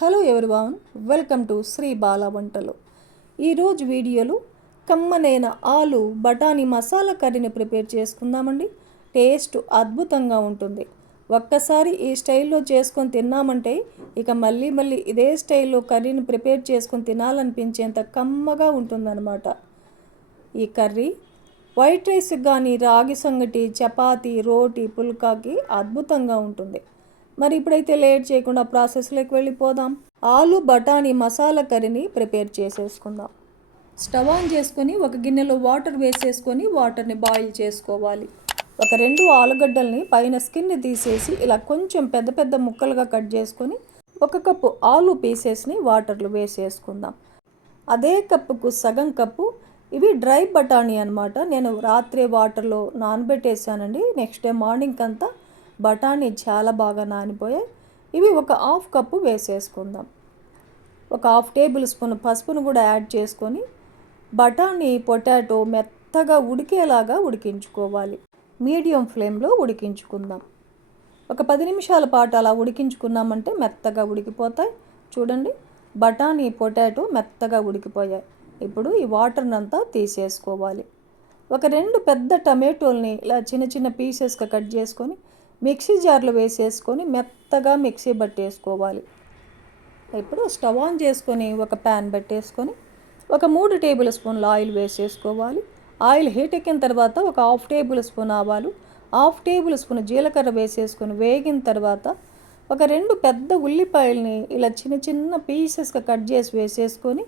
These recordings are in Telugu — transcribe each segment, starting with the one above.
Hello everyone welcome to Sri Bala Vantalu. ఈరోజు వీడియోలో కమ్మనైన ఆలు బఠానీ మసాలా కర్రీని ప్రిపేర్ చేసుకుందామండి. టేస్ట్ అద్భుతంగా ఉంటుంది. ఒక్కసారి ఈ స్టైల్లో చేసుకొని తిన్నామంటే ఇక మళ్ళీ మళ్ళీ ఇదే స్టైల్లో కర్రీని ప్రిపేర్ చేసుకొని తినాలనిపించేంత కమ్మగా ఉంటుందన్నమాట. ఈ కర్రీ వైట్ రైస్ కానీ రాగి సంగటి చపాతి రోటీ పుల్కాకి అద్భుతంగా ఉంటుంది. మరి ఇప్పుడైతే లేట్ చేయకుండా ప్రాసెస్లోకి వెళ్ళిపోదాం. ఆలు బఠానీ మసాలా కర్రీని ప్రిపేర్ చేసేసుకుందాం. స్టవ్ ఆన్ చేసుకొని ఒక గిన్నెలో వాటర్ వేసేసుకొని వాటర్ని బాయిల్ చేసుకోవాలి. ఒక రెండు ఆలుగడ్డల్ని పైన స్కిన్ తీసేసి ఇలా కొంచెం పెద్ద పెద్ద ముక్కలుగా కట్ చేసుకొని ఒక కప్పు ఆలు పీసెస్ని వాటర్లో వేసేసుకుందాం. అదే కప్పుకు సగం కప్పు ఇవి డ్రై బఠానీ అనమాట నేను రాత్రి వాటర్లో నానబెట్టేసానండి నెక్స్ట్ డే మార్నింగ్ అంతా బఠానీ చాలా బాగా నానిపోయాయి. ఇవి ఒక హాఫ్ కప్పు వేసేసుకుందాం. ఒక హాఫ్ టేబుల్ స్పూన్ పసుపును కూడా యాడ్ చేసుకొని బఠానీ పొటాటో మెత్తగా ఉడికేలాగా ఉడికించుకోవాలి. మీడియం ఫ్లేమ్లో ఉడికించుకుందాం. ఒక పది నిమిషాల పాటు అలా ఉడికించుకున్నామంటే మెత్తగా ఉడికిపోతాయి. చూడండి బఠానీ పొటాటో మెత్తగా ఉడికిపోయాయి. ఇప్పుడు ఈ వాటర్నంతా తీసేసుకోవాలి. ఒక రెండు పెద్ద టమాటోల్ని ఇలా చిన్న చిన్న పీసెస్గా కట్ చేసుకొని మిక్సీ జార్లో వేసేసుకొని మెత్తగా మిక్సీ పట్టేసుకోవాలి ఇప్పుడు స్టవ్ ఆన్ చేసుకొని ఒక ప్యాన్ పెట్టేసుకొని ఒక మూడు టేబుల్ స్పూన్ల ఆయిల్ వేసేసుకోవాలి. ఆయిల్ హీట్ ఎక్కిన తర్వాత ఒక హాఫ్ టేబుల్ స్పూన్ ఆవాలు హాఫ్ టేబుల్ స్పూన్ జీలకర్ర వేసేసుకొని వేగిన తర్వాత ఒక రెండు పెద్ద ఉల్లిపాయల్ని ఇలా చిన్న చిన్న పీసెస్గా కట్ చేసి వేసేసుకొని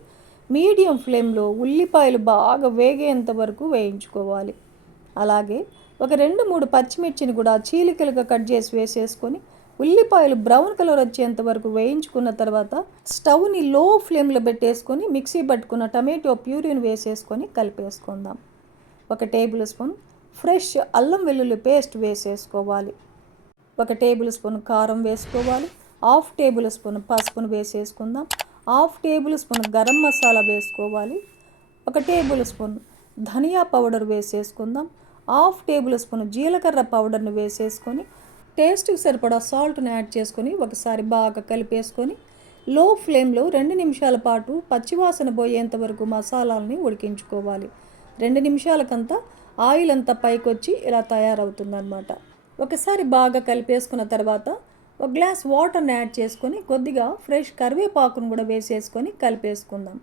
మీడియం ఫ్లేమ్లో ఉల్లిపాయలు బాగా వేగేంత వరకు వేయించుకోవాలి. అలాగే ఒక రెండు మూడు పచ్చిమిర్చిని కూడా చీలికలుగా కట్ చేసి వేసేసుకొని ఉల్లిపాయలు బ్రౌన్ కలర్ వచ్చేంత వరకు వేయించుకున్న తర్వాత స్టవ్ని లో ఫ్లేమ్లో పెట్టేసుకొని మిక్సీ పట్టుకున్న టమాటో ప్యూరీని వేసేసుకొని కలిపేసుకుందాం. ఒక టేబుల్ స్పూన్ ఫ్రెష్ అల్లం వెల్లుల్లి పేస్ట్ వేసేసుకోవాలి. ఒక టేబుల్ స్పూన్ కారం వేసుకోవాలి. హాఫ్ టేబుల్ స్పూన్ పసుపును వేసేసుకుందాం. Half tablespoon garam masala వేసుకోవాలి. ఒక టేబుల్ స్పూన్ ధనియా పౌడర్ వేసేసుకుందాం. హాఫ్ టేబుల్ స్పూన్ జీలకర్ర పౌడర్ను వేసేసుకొని టేస్ట్కి సరిపడా సాల్ట్ని యాడ్ చేసుకొని ఒకసారి బాగా కలిపేసుకొని లో ఫ్లేమ్లో రెండు నిమిషాల పాటు పచ్చివాసన పోయేంత వరకు మసాలాలని ఉడికించుకోవాలి. రెండు నిమిషాలకంతా ఆయిల్ అంతా పైకొచ్చి ఇలా తయారవుతుందన్నమాట. ఒకసారి బాగా కలిపేసుకున్న తర్వాత ఒక గ్లాస్ వాటర్ని యాడ్ చేసుకొని కొద్దిగా ఫ్రెష్ కరివేపాకును కూడా వేసేసుకొని కలిపేసుకుందాం.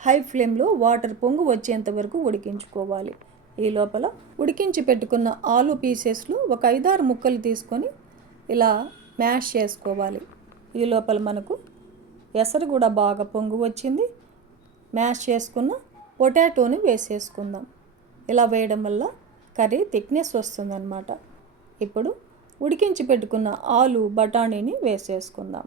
హై ఫ్లేమ్లో వాటర్ పొంగు వచ్చేంత వరకు ఉడికించుకోవాలి. ఈ లోపల ఉడికించి పెట్టుకున్న ఆలు పీసెస్లు ఒక ఐదారు ముక్కలు తీసుకొని ఇలా మ్యాష్ చేసుకోవాలి. ఈ లోపల మనకు ఎసరు కూడా బాగా పొంగు వచ్చింది. మ్యాష్ చేసుకున్న పొటాటోని వేసేసుకుందాం. ఇలా వేయడం వల్ల కర్రీ థిక్నెస్ వస్తుందన్నమాట. ఇప్పుడు ఉడికించి పెట్టుకున్న ఆలు బఠానీని వేసేసుకుందాం.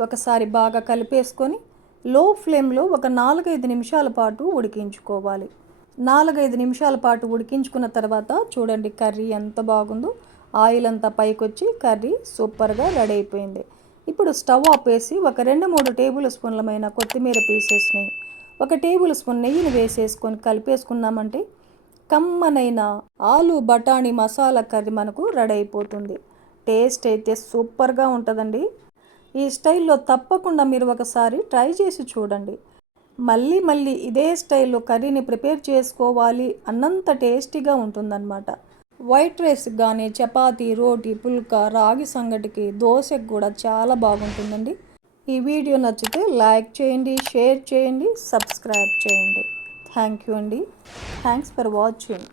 ఒకసారి బాగా కలిపేసుకొని లో ఫ్లేమ్లో ఒక నాలుగైదు నిమిషాల పాటు ఉడికించుకోవాలి. నాలుగైదు నిమిషాల పాటు ఉడికించుకున్న తర్వాత చూడండి కర్రీ ఎంత బాగుందో. ఆయిల్ అంతా పైకొచ్చి కర్రీ సూపర్గా రెడీ అయిపోయింది. ఇప్పుడు స్టవ్ ఆపేసి ఒక రెండు మూడు టేబుల్ స్పూన్లమైన కొత్తిమీర పీసెస్ని ఒక టేబుల్ స్పూన్ నెయ్యిని వేసేసుకొని కలిపేసుకున్నామంటే కమ్మనైన ఆలు బఠానీ మసాలా కర్రీ మనకు రెడీ అయిపోతుంది. టేస్ట్ అయితే సూపర్గా ఉంటుందండి. ఈ స్టైల్లో తప్పకుండా మీరు ఒకసారి ట్రై చేసి చూడండి. మళ్ళీ మళ్ళీ ఇదే స్టైల్లో కర్రీని ప్రిపేర్ చేసుకోవాలి అన్నంత టేస్టీగా ఉంటుందన్నమాట. వైట్ రైస్ కానీ చపాతీ రోటీ పుల్కా రాగి సంగటికి దోశకు కూడా చాలా బాగుంటుందండి. ఈ వీడియో నచ్చితే లైక్ చేయండి షేర్ చేయండి సబ్స్క్రైబ్ చేయండి. థ్యాంక్ యూ అండి. Thanks for watching.